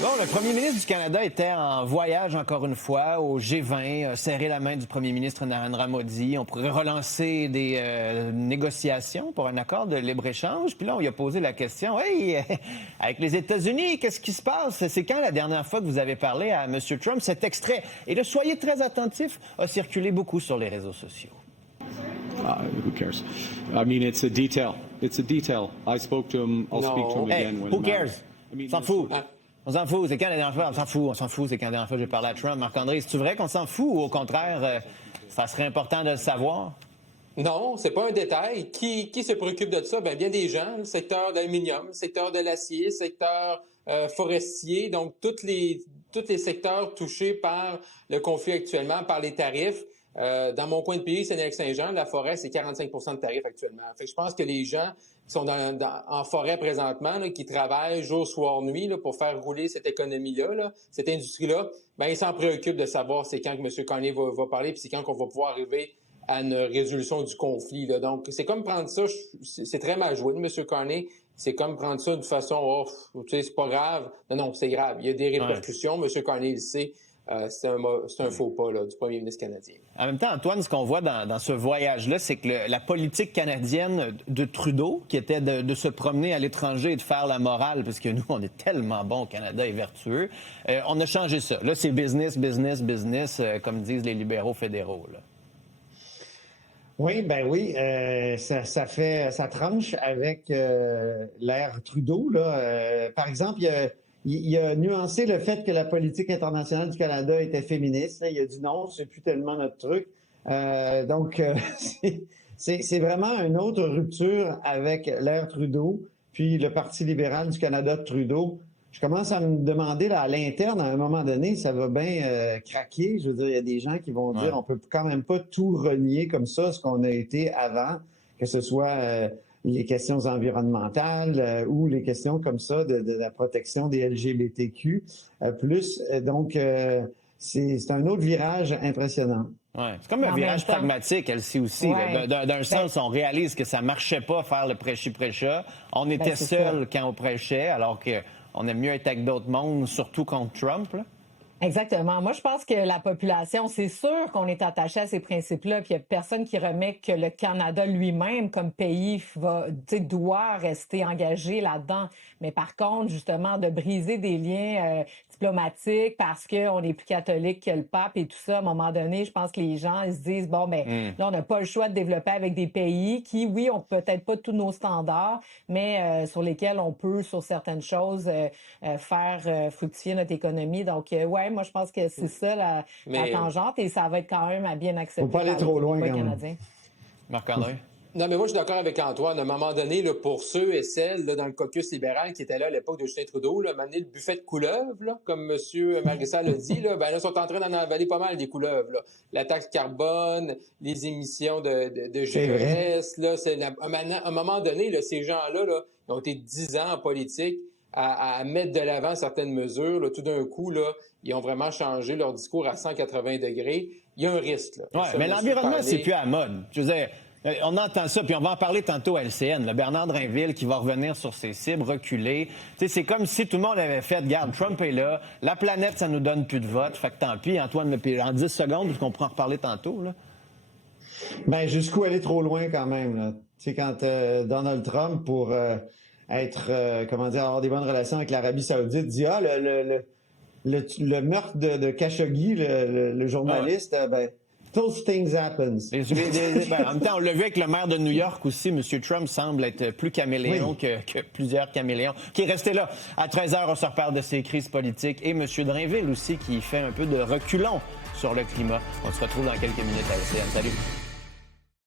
Bon, le premier ministre du Canada était en voyage encore une fois au G20, serré la main du premier ministre Narendra Modi. On pourrait relancer des négociations pour un accord de libre-échange. Puis là, on lui a posé la question, « Hey, avec les États-Unis, qu'est-ce qui se passe? C'est quand la dernière fois que vous avez parlé à M. Trump? » Cet extrait, et là, soyez très attentifs, a circulé beaucoup sur les réseaux sociaux. Who cares? I mean, it's a detail. It's a detail. I spoke to him. I'll speak to him Hey, again when who cares? I S'en fout. On s'en fout. C'est quand la dernière fois? On s'en fout. C'est quand la dernière fois que j'ai parlé à Trump. Marc-André, c'est-tu vrai qu'on s'en fout ou au contraire, ça serait important de le savoir? Non, c'est pas un détail. Qui se préoccupe de ça? Bien des gens, le secteur d'aluminium, le secteur de l'acier, le secteur forestier, donc tous les secteurs touchés par le conflit actuellement, par les tarifs. Dans mon coin de pays, Sénélec-Saint-Jean, la forêt, c'est 45 % de tarifs actuellement. Fait que je pense que les gens qui sont en forêt présentement, là, qui travaillent jour, soir, nuit là, pour faire rouler cette économie-là, là, cette industrie-là, ben ils s'en préoccupent de savoir c'est quand que M. Carney va parler puis c'est quand qu'on va pouvoir arriver à une résolution du conflit. Là. Donc, c'est comme prendre ça, c'est très mal joué de M. Carney. C'est comme prendre ça d'une façon, tu sais, c'est pas grave. Non, c'est grave. Il y a des répercussions. Ouais. M. Carney le sait. C'est un faux pas là, du premier ministre canadien. En même temps, Antoine, ce qu'on voit dans ce voyage-là, c'est que la politique canadienne de Trudeau, qui était de se promener à l'étranger et de faire la morale, parce que nous, on est tellement bons au Canada et vertueux, on a changé ça. Là, c'est business, comme disent les libéraux fédéraux. Là. Oui, ça tranche avec l'ère Trudeau. Là. Par exemple, il a nuancé le fait que la politique internationale du Canada était féministe. Là, il a dit non, c'est plus tellement notre truc. Donc, c'est vraiment une autre rupture avec l'ère Trudeau, puis le Parti libéral du Canada de Trudeau. Je commence à me demander, là, à l'interne, à un moment donné, ça va bien craquer. Je veux dire, il y a des gens qui vont dire on peut quand même pas tout renier comme ça, ce qu'on a été avant, que ce soit les questions environnementales ou les questions comme ça de la protection des LGBTQ+. Donc, c'est un autre virage impressionnant. Ouais. C'est comme un virage pragmatique, elle-ci aussi. Ouais. D'un sens, on réalise que ça marchait pas faire le prêchi-prêcha. On était seuls quand on prêchait, alors qu'on aime mieux être avec d'autres mondes, surtout contre Trump, là. Exactement. Moi, je pense que la population, c'est sûr qu'on est attaché à ces principes-là, puis il n'y a personne qui remet que le Canada lui-même, comme pays, doit rester engagé là-dedans. Mais par contre, justement, de briser des liens diplomatiques parce qu'on est plus catholique que le pape et tout ça, à un moment donné, je pense que les gens ils se disent, là, on n'a pas le choix de développer avec des pays qui, oui, ont peut-être pas tous nos standards, mais sur lesquels on peut, sur certaines choses, faire fructifier notre économie. Donc, moi, je pense que c'est ça la tangente et ça va être quand même à bien accepter. Faut pas aller trop loin, Canadien. Marc-André? Non, mais moi, je suis d'accord avec Antoine. À un moment donné, là, pour ceux et celles là, dans le caucus libéral qui étaient là à l'époque de Justin Trudeau, là, m'amener le buffet de couleuvres, là, comme M. Marissal l'a dit, là, ils sont en train d'en avaler pas mal des couleuvres. Là. La taxe carbone, les émissions de GES. Là, à un moment donné, là, ces gens-là là, ils ont été 10 ans en politique à mettre de l'avant certaines mesures. Là, tout d'un coup, là, ils ont vraiment changé leur discours à 180 degrés. Il y a un risque. Là. Ouais, mais l'environnement, c'est plus à la mode. Je veux dire, on entend ça, puis on va en parler tantôt à LCN. Là, Bernard Drinville qui va revenir sur ses cibles, reculer. C'est comme si tout le monde avait fait, regarde, Trump est là, la planète, ça nous donne plus de votes. Fait que tant pis, Antoine, en 10 secondes, parce qu'on pourra en reparler tantôt. Là. Ben, jusqu'où aller trop loin quand même. Là. Tu sais, quand Donald Trump, pour avoir des bonnes relations avec l'Arabie Saoudite, dit le meurtre de Khashoggi, le journaliste, those things happen. En même temps, on l'a vu avec le maire de New York aussi. M. Trump semble être plus caméléon que plusieurs caméléons. Qui est resté là. À 13h, on se reparle de ces crises politiques. Et M. Drinville aussi, qui fait un peu de reculon sur le climat. On se retrouve dans quelques minutes à LCN. Salut.